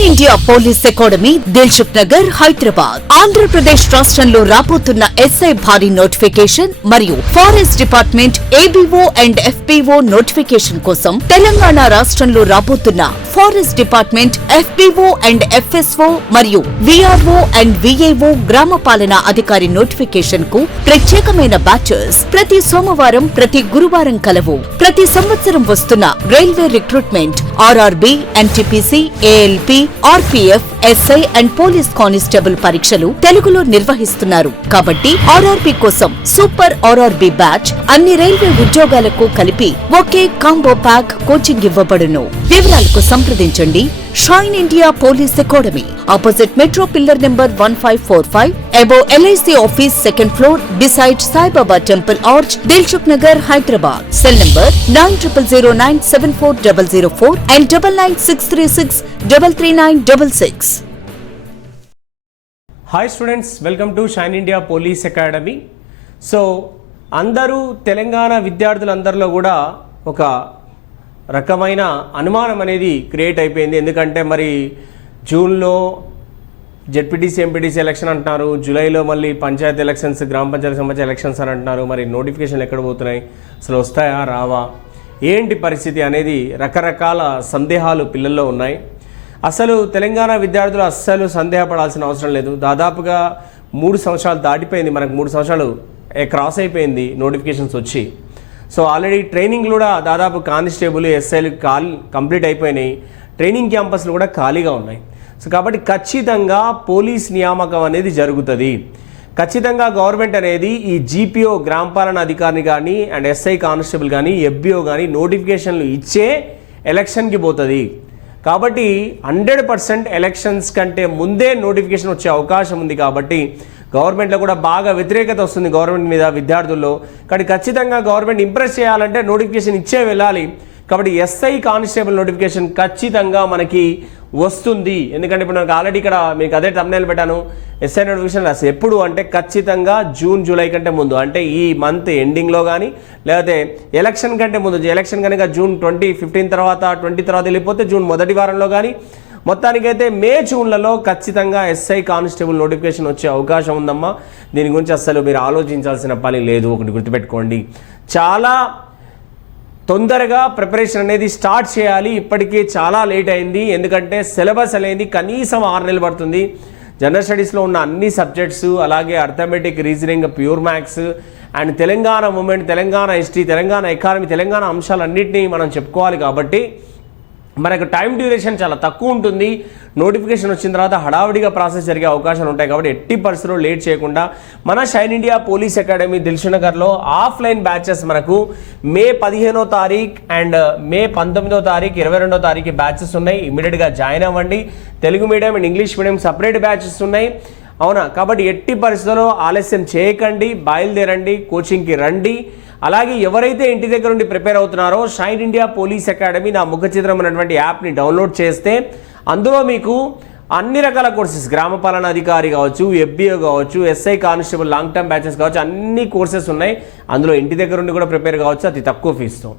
Shine India police academy, Dilsukhnagar, Hyderabad. Andhra Pradesh రాష్ట్రంలో రాబోతున్న SI భారీ నోటిఫికేషన్ మరియు forest department ABO and FPO notification కోసం తెలంగాణ రాష్ట్రంలో రాబోతున్న forest department FPO and FSO మరియు విఆర్ఓ అండ్ విఏఓ గ్రామ పాలనా అధికారి నోటిఫికేషన్ కు ప్రత్యేకమైన బ్యాచెస్ ప్రతి సోమవారం, ప్రతి గురువారం కలవు. ప్రతి సంవత్సరం వస్తున్న railway recruitment, RRB, NTPC, ALP, RPF, SI and police constable పరీక్షలు తెలుగులో నిర్వహిస్తున్నారు. కాబట్టి ఆర్ఆర్బి కోసం సూపర్ ఆర్ఆర్బి బ్యాచ్ అన్ని రైల్వే ఉద్యోగాలకు కలిపి ఒకే కాంబో ప్యాక్ కోచింగ్ ఇవ్వబడును. వివరాలకు సంప్రదించండి. Shine India police academy, opposite metro pillar number 1545, above LIC office, second floor, beside Saibaba temple arch, Dilsukh Nagar, Hyderabad. Cell number 9009740004 and 9963633966. Hi students, welcome to shine India police academy. So అందరూ తెలంగాణ విద్యార్థులందరిలో కూడా ఒక రకమైన అనుమానం అనేది create అయిపోయింది. ఎందుకంటే మరి జూన్లో జెడ్పీటీసీ, ఎంపీటీసీ ఎలక్షన్ అంటున్నారు, జూలైలో మళ్ళీ పంచాయతీ ఎలక్షన్స్, గ్రామ పంచాయతీ సంబంధించిన ఎలక్షన్స్ అని అంటున్నారు. మరి నోటిఫికేషన్లు ఎక్కడ పోతున్నాయి, అసలు వస్తాయా రావా, ఏంటి పరిస్థితి అనేది రకరకాల సందేహాలు పిల్లల్లో ఉన్నాయి. అసలు తెలంగాణ విద్యార్థులు అస్సలు సందేహపడాల్సిన అవసరం లేదు. దాదాపుగా 3 సంవత్సరాలు దాటిపోయింది, మనకు 3 సంవత్సరాలు క్రాస్ అయిపోయింది నోటిఫికేషన్స్ వచ్చి. సో ఆల్రెడీ ట్రైనింగ్ కూడా దాదాపు కానిస్టేబుల్, ఎస్ఐలు కంప్లీట్ అయిపోయినాయి. ట్రైనింగ్ క్యాంపస్లు కూడా ఖాళీగా ఉన్నాయి. సో కాబట్టి ఖచ్చితంగా పోలీస్ నియామకం అనేది జరుగుతుంది. ఖచ్చితంగా గవర్నమెంట్ అనేది ఈ జీపీఓ, గ్రామ పాలన అధికారిని కానీ అండ్ ఎస్ఐ కానిస్టేబుల్ కానీ ఎఫ్బిఓ కానీ నోటిఫికేషన్లు ఇచ్చే ఎలక్షన్కి పోతుంది. కాబట్టి 100% ఎలక్షన్స్ కంటే ముందే నోటిఫికేషన్ వచ్చే అవకాశం ఉంది. కాబట్టి గవర్నమెంట్లో కూడా బాగా వ్యతిరేకత వస్తుంది గవర్నమెంట్ మీద విద్యార్థుల్లో. కాబట్టి ఖచ్చితంగా గవర్నమెంట్ ఇంప్రెస్ చేయాలంటే నోటిఫికేషన్ ఇచ్చే వెళ్ళాలి. కాబట్టి ఎస్ఐ కానిస్టేబుల్ నోటిఫికేషన్ ఖచ్చితంగా మనకి వస్తుంది. ఎందుకంటే ఇప్పుడు నాకు ఆల్రెడీ ఇక్కడ మీకు అదే thumbnail పెట్టాను, ఎస్ఐ నోటిఫికేషన్ రాసి ఎప్పుడు అంటే ఖచ్చితంగా జూన్, జూలై కంటే ముందు, అంటే ఈ మంత్ ఎండింగ్లో కానీ లేకపోతే ఎలక్షన్ కంటే ముందు. ఎలక్షన్ కనుక జూన్ 15 తర్వాత 20 తర్వాత వెళ్ళిపోతే జూన్ మొదటి వారంలో కానీ, మొత్తానికైతే మే, జూన్లలో ఖచ్చితంగా ఎస్ఐ కానిస్టేబుల్ నోటిఫికేషన్ వచ్చే అవకాశం ఉందమ్మా. దీని గురించి అస్సలు మీరు ఆలోచించాల్సిన పని లేదు. ఒకటి గుర్తుపెట్టుకోండి, చాలా తొందరగా ప్రిపరేషన్ అనేది స్టార్ట్ చేయాలి. ఇప్పటికే చాలా లేట్ అయింది. ఎందుకంటే సిలబస్ అనేది కనీసం 6 నెలలు పడుతుంది. జనరల్ స్టడీస్లో ఉన్న అన్ని సబ్జెక్ట్స్, అలాగే arithmetic, reasoning, pure maths and Telangana movement, Telangana history, Telangana economy, Telangana అంశాలన్నింటినీ మనం చెప్పుకోవాలి. కాబట్టి మనకు టైం డ్యూరేషన్ చాలా తక్కువ ఉంటుంది. నోటిఫికేషన్ వచ్చిన తర్వాత హడావుడిగా ప్రాసెస్ జరిగే అవకాశాలు ఉంటాయి. కాబట్టి ఎట్టి పరిస్థితుల్లో లేట్ చేయకుండా మన shine India police academy Dilsukh నగర్లో ఆఫ్లైన్ బ్యాచెస్ మనకు మే 15వ తారీఖు అండ్ మే 19వ తారీఖు, 22వ తారీఖు బ్యాచెస్ ఉన్నాయి. ఇమీడియట్గా జాయిన్ అవ్వండి. Telugu medium and English medium separate batches ఉన్నాయి, అవునా? కాబట్టి ఎట్టి పరిస్థితుల్లో ఆలస్యం చేయకండి, బయలుదేరండి, కోచింగ్కి రండి. అలాగే ఎవరైతే ఇంటి దగ్గర నుండి ప్రిపేర్ అవుతున్నారో షైన్ ఇండియా పోలీస్ అకాడమీ నా ముఖ చిత్రం అనేటువంటి యాప్ని డౌన్లోడ్ చేస్తే అందులో మీకు అన్ని రకాల కోర్సెస్, గ్రామ పాలన అధికారి కావచ్చు, ఎఫ్బిఓ కావచ్చు, SI constable long term batches కావచ్చు, అన్ని కోర్సెస్ ఉన్నాయి. అందులో ఇంటి దగ్గర నుండి కూడా ప్రిపేర్ కావచ్చు అతి తక్కువ ఫీజుతో.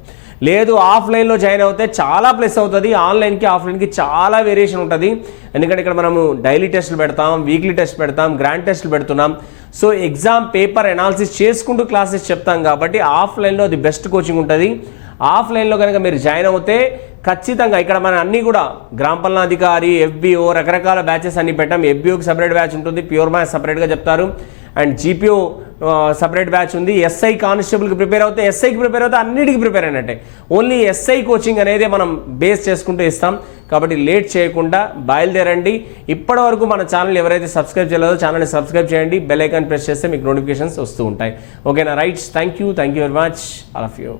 లేదు ఆఫ్లైన్లో జాయిన్ అవుతే చాలా ప్లస్ అవుతుంది. ఆన్లైన్కి, ఆఫ్లైన్కి చాలా వేరియేషన్ ఉంటుంది. ఎందుకంటే ఇక్కడ మనము డైలీ టెస్టులు పెడతాం, వీక్లీ టెస్ట్ పెడతాం, గ్రాండ్ టెస్టులు పెడుతున్నాం. సో ఎగ్జామ్ పేపర్ అనాలిసిస్ చేసుకుంటూ క్లాసెస్ చెప్తాం. కాబట్టి ఆఫ్లైన్లో అది బెస్ట్ కోచింగ్ ఉంటుంది. ఆఫ్లైన్లో కనుక మీరు జాయిన్ అవుతే ఖచ్చితంగా ఇక్కడ మన అన్నీ కూడా గ్రామ పాలన అధికారి, ఎఫ్బిఓ, రకరకాల బ్యాచెస్ అన్ని పెట్టాం. ఎఫ్బిఓకి సపరేట్ బ్యాచ్ ఉంటుంది, ప్యూర్ మ్యాథ్స్ సపరేట్గా చెప్తారు, అండ్ జీపీఓ సపరేట్ బ్యాచ్ ఉంది. ఎస్ఐ కానిస్టేబుల్కి ప్రిపేర్ అవుతే, ఎస్ఐకి ప్రిపేర్ అవుతే అన్నిటికీ ప్రిపేర్ అయినట్టే. ఓన్లీ ఎస్ఐ కోచింగ్ అనేది మనం బేస్ చేసుకుంటూ ఇస్తాం. కాబట్టి లేట్ చేయకుండా బయలుదేరండి. ఇప్పటి వరకు మన ఛానల్ ఎవరైతే సబ్స్క్రైబ్ చేయలేదో ఛానల్ని సబ్స్క్రైబ్ చేయండి. బెల్ ఐకాన్ ప్రెస్ చేస్తే మీకు నోటిఫికేషన్స్ వస్తూ ఉంటాయి. ఓకేనా? Right, thank you very much all of you.